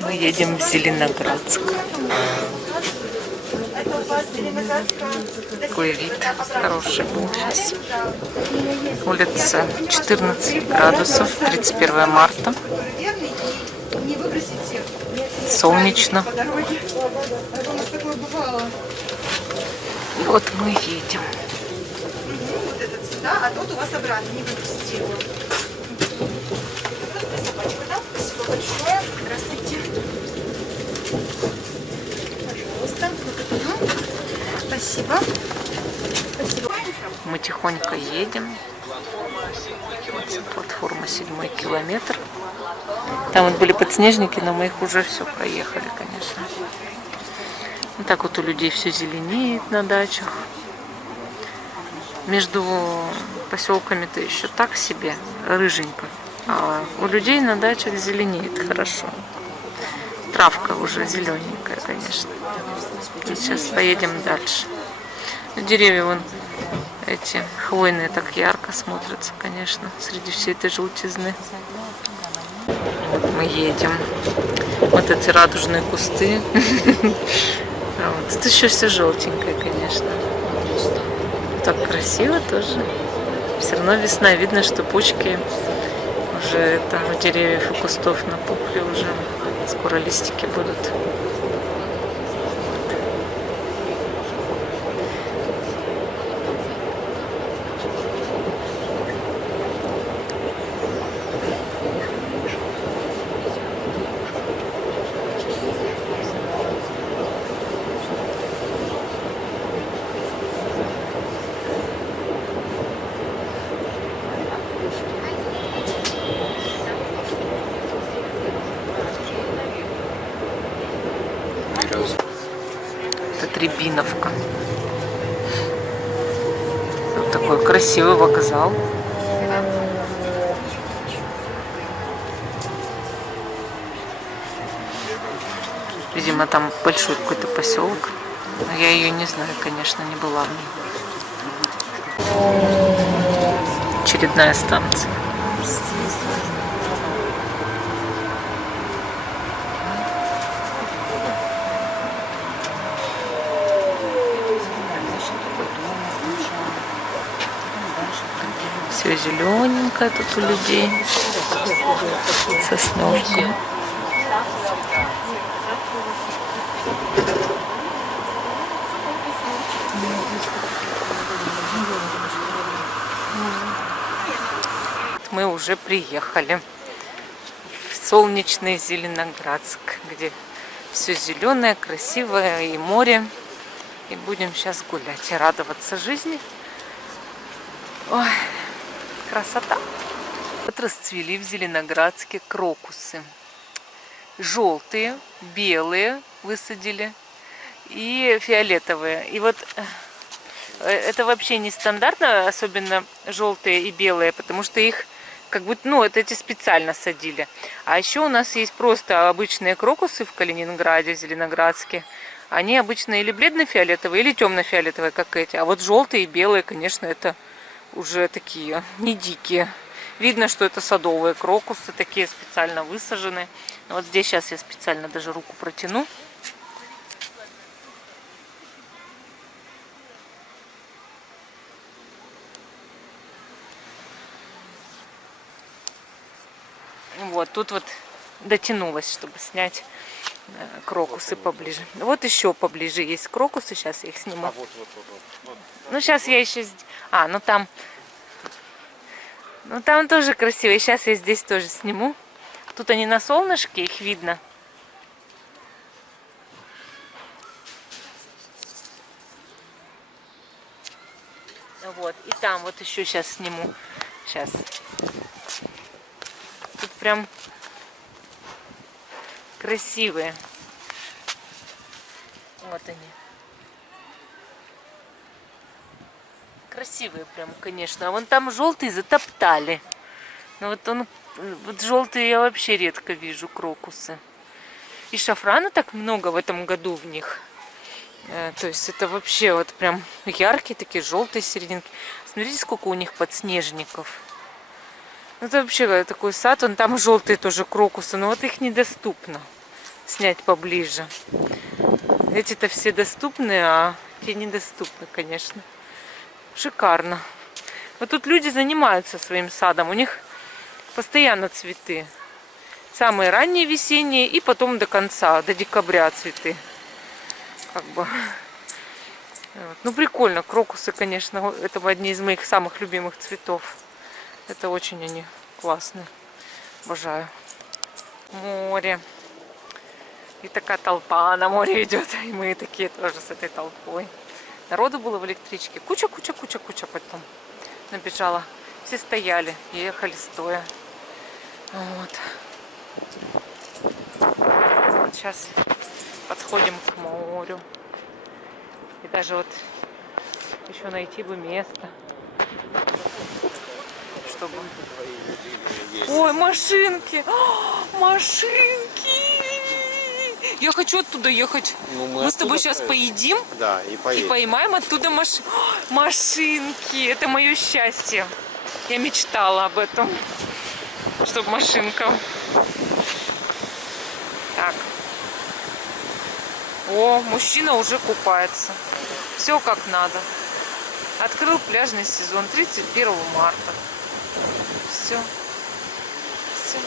Мы едем в Зеленоградск. Такой вид хороший был сейчас. Улица 14 градусов, 31 марта. Солнечно. И вот мы едем. Вот этот сюда, а тот у вас обратно, не выпустите его. Собачка, да? Спасибо большое. Здравствуйте. Пожалуйста. Спасибо. Спасибо. Мы тихонько едем. Платформа 7 километр. Там вот были подснежники, но мы их уже все проехали, конечно. Вот так вот у людей все зеленеет на дачах. Между поселками-то еще так себе, рыженько. А у людей на дачах зеленеет хорошо. Травка уже зелененькая, конечно. И сейчас поедем дальше. Деревья вон эти хвойные так ярко смотрятся, конечно, среди всей этой желтизны. Вот мы едем. Вот эти радужные кусты. А вот тут еще все желтенькое, конечно. Так красиво тоже. Все равно весна. Видно, что почки уже там у деревьев и кустов напухли уже. Скоро листики будут. Это Рябиновка. Вот такой красивый вокзал. Видимо, там большой какой-то поселок. Но я ее не знаю, конечно, не была в ней. Очередная станция. Все зелененькое тут у людей. Сосновка. Мы уже приехали в солнечный Зеленоградск, где все зеленое, красивое и море. И будем сейчас гулять и радоваться жизни. Ой, красота! Вот расцвели в Зеленоградске крокусы. Желтые, белые высадили и фиолетовые. И вот это вообще не стандартно, особенно желтые и белые, потому что их как будто, ну, вот эти специально садили. А еще у нас есть просто обычные крокусы в Калининграде, Зеленоградске. Они обычно или бледно-фиолетовые, или темно-фиолетовые, как эти. А вот желтые и белые, конечно, это уже такие не дикие. Видно, что это садовые крокусы, такие специально высажены. Вот здесь сейчас я специально даже руку протяну. Вот, тут вот дотянулась, чтобы снять крокусы поближе. Вот еще поближе есть крокусы, сейчас я их сниму. Ну, сейчас я еще... ну там... Ну, там тоже красиво. Сейчас я здесь тоже сниму. Тут они на солнышке, их видно. Вот, и там вот еще сейчас сниму. Сейчас. Тут прям красивые. Вот они. Красивые прям, конечно. А вон там желтый затоптали. Но вот он, вот желтые я вообще редко вижу крокусы. И шафрана так много в этом году в них. То есть это вообще вот прям яркие такие, желтые серединки. Смотрите, сколько у них подснежников. Это вообще такой сад, он там желтые тоже крокусы, но вот их недоступно. снять поближе. Эти-то все доступны, а те недоступны, конечно. Шикарно. Вот тут люди занимаются своим садом. У них постоянно цветы. Самые ранние весенние и потом до конца, до декабря цветы. Как бы. Вот. Ну, прикольно. Крокусы, конечно, это одни из моих самых любимых цветов. Это очень они классные. Обожаю. Море. И такая толпа на море идет. И мы такие тоже с этой толпой. Народу было в электричке. Куча потом набежала. Все стояли, ехали стоя. Вот. Вот сейчас подходим к морю. И даже вот еще найти бы место, чтобы... Ой, машинки! Машинки! Я хочу оттуда ехать. Ну, мы с тобой сейчас поедим, да, и поймаем оттуда машинки. Это мое счастье. Я мечтала об этом, чтобы машинка. Так. О, мужчина уже купается. Все как надо. Открыл пляжный сезон 31 марта. Все. Все.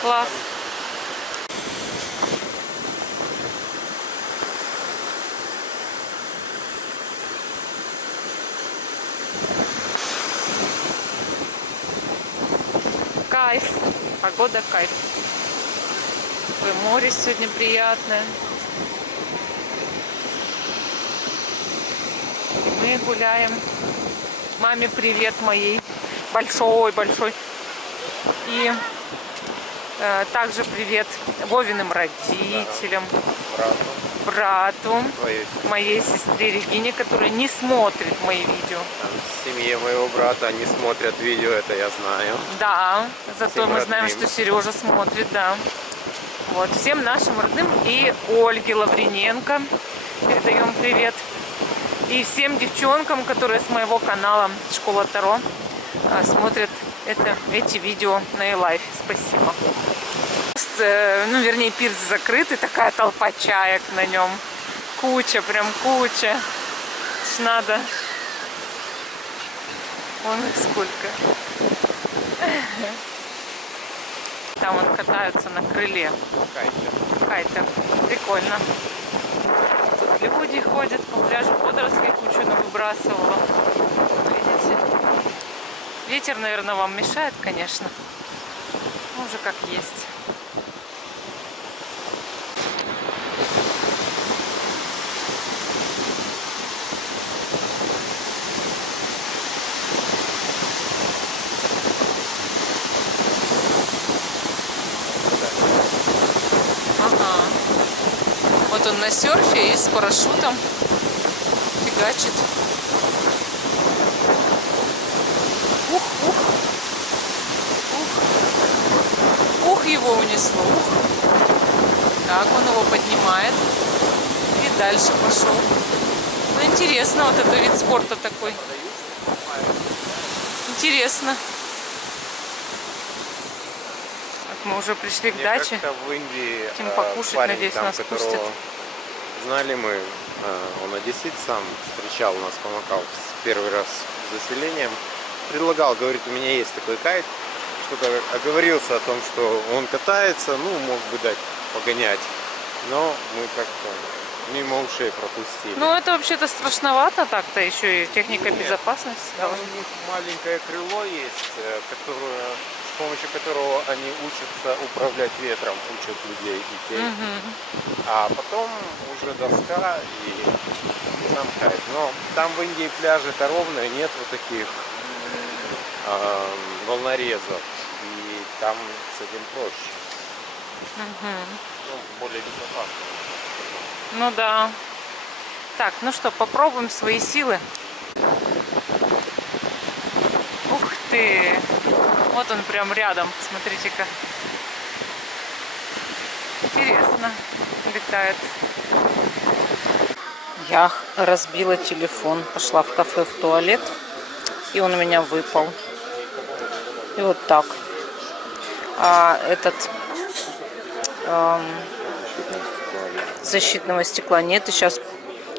Класс. Кайф. Погода кайф. Ой, море сегодня приятное. И мы гуляем. Маме привет моей. Большой. И также привет Вовиным родителям. Брату. Моей сестре Регине, которая не смотрит мои видео. В семье моего брата они смотрят видео, это я знаю. Да, зато всем мы родным. знаем, что Сережа смотрит, да. Вот, всем нашим родным и Ольге Лавриненко передаем привет. И всем девчонкам, которые с моего канала Школа Таро смотрят эти видео на iLife. Спасибо. Ну, вернее, пирс закрыт, и такая толпа чаек на нем. Куча, прям куча. Надо. Вон их сколько. Там вот катаются на крыле. Кайтер. Прикольно. Тут люди ходят по пляжу, водорослей кучу выбрасывала. Видите? Ветер, наверное, вам мешает, конечно. Ну, уже как есть. Ага. Вот он на серфе и с парашютом фигачит. Ух. Ух, его унесло. Ух. Так, он его поднимает. И дальше пошел. Ну, интересно, вот это вид спорта такой. Интересно. Мы уже пришли к даче. В Индии Хотим покушать, парень, надеюсь, там, нас пустят. Знали мы, он одессит сам, встречал нас, помогал первый раз с заселением. Предлагал, говорит, у меня есть такой кайт. Что-то оговорился о том, что он катается, ну, мог бы дать погонять. Но мы как-то мимо ушей пропустили. Ну, это вообще-то страшновато так-то, еще и техника безопасности. Там у них маленькое крыло есть, с помощью которого они учатся управлять ветром, учат людей, детей. А потом уже доска и сам кайт. Но там в Индии пляжи-то ровные, нет вот таких волнорезов. И там с этим проще. Ну, более безопасно. Ну да. Так, ну что, попробуем свои силы. Ух ты! Вот он прям рядом, смотрите-ка. Интересно летает. Я разбила телефон, пошла в кафе в туалет, и он у меня выпал. И вот так. этот защитного стекла нет. И сейчас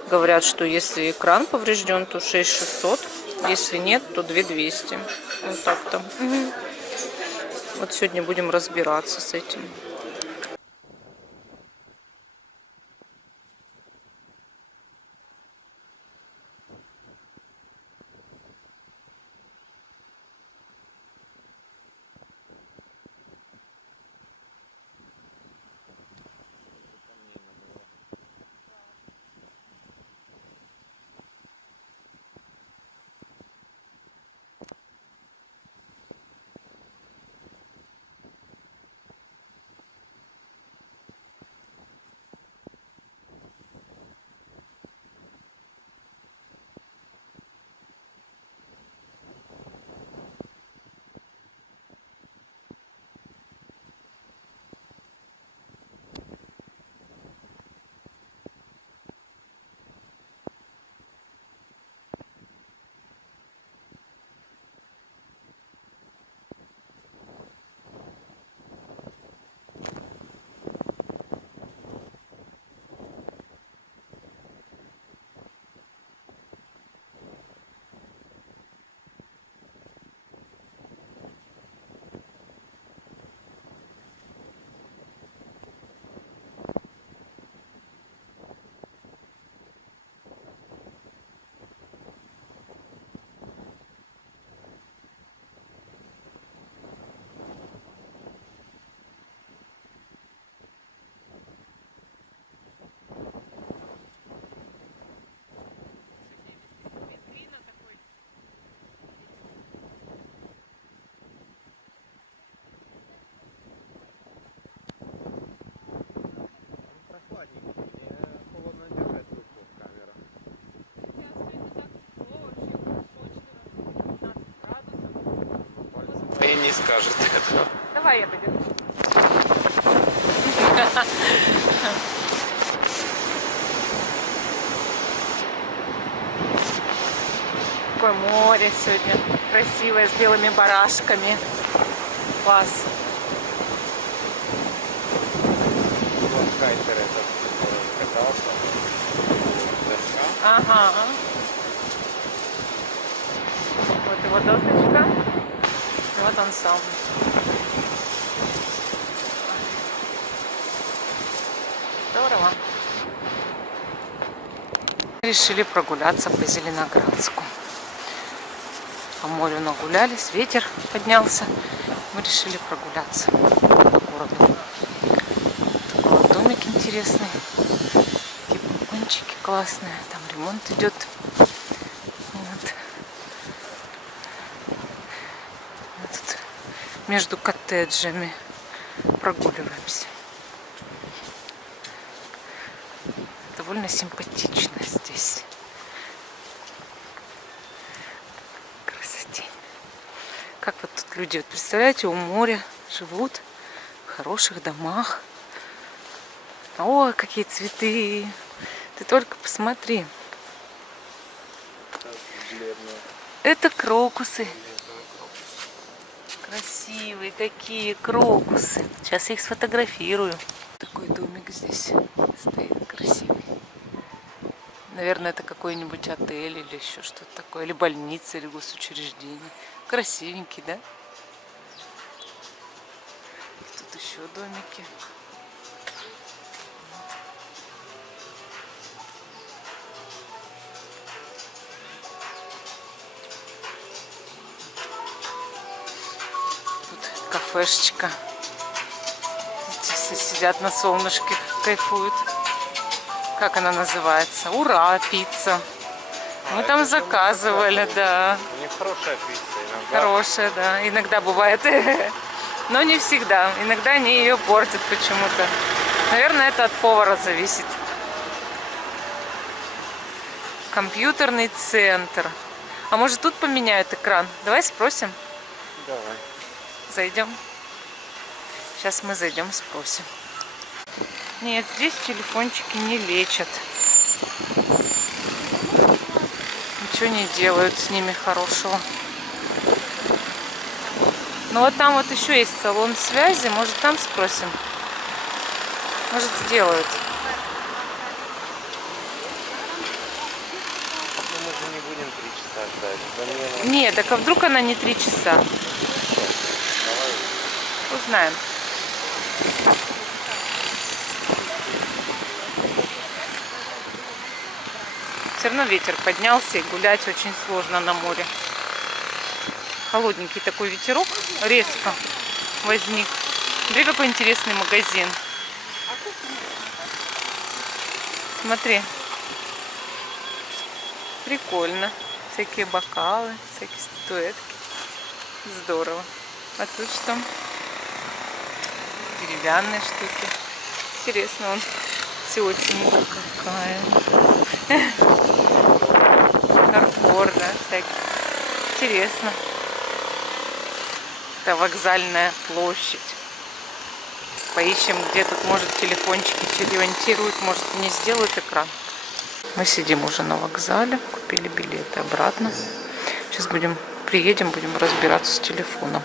говорят, что если экран поврежден, то 6600. Если нет, то 2200. Вот так-то. Вот сегодня будем разбираться с этим. И не скажет этого. Давай я подержу. Какое море сегодня красивое, с белыми барашками. Класс. Вот кайтер этот, который катался. Доска. Ага. Вот его досочка. Вот он сам. Здорово. Решили прогуляться по Зеленоградску. По морю нагулялись, ветер поднялся. Мы решили прогуляться по городу. Такой вот домик интересный. Такие балкончики классные. Там ремонт идет. Вот. Мы тут между коттеджами прогуливаемся. Довольно симпатично здесь. Красотень. Как вот тут люди, вот представляете, у моря живут в хороших домах. Ой, какие цветы! Ты только посмотри. Это крокусы. Красивые какие крокусы. Сейчас я их сфотографирую. Такой домик здесь стоит красивый. Наверное, это какой-нибудь отель или еще что-то такое. Или больница, или госучреждение. Красивенький, да? Тут еще домики. Тут кафешечка. Все сидят на солнышке, кайфуют. Как она называется? Ура, пицца. Мы там заказывали, да. У них хорошая пицца иногда. Хорошая, да. Иногда бывает. Но не всегда. Иногда они ее портят почему-то. Наверное, это от повара зависит. Компьютерный центр. А может тут поменяют экран? Давай спросим. Давай. Зайдем. Сейчас мы зайдем, спросим. Нет, здесь телефончики не лечат. Ничего не делают с ними хорошего. Ну вот там вот еще есть салон связи, может там спросим? Может сделают. Ну, мы же не будем 3 часа ждать. Замена. Нет, так а вдруг она не 3 часа? Давай. Узнаем. Все равно ветер поднялся, и гулять очень сложно на море. Холодненький такой ветерок резко возник. Смотри, какой интересный магазин. Смотри. Прикольно. Всякие бокалы, всякие статуэтки. Здорово. А тут что? Деревянные штуки. Интересно, он тетенька какая. Фарфор, да, всякий. Интересно. Это вокзальная площадь. Поищем, где тут, может, телефончики все ремонтируют, может, не сделают экран. Мы сидим уже на вокзале, купили билеты обратно. Сейчас приедем, будем разбираться с телефоном.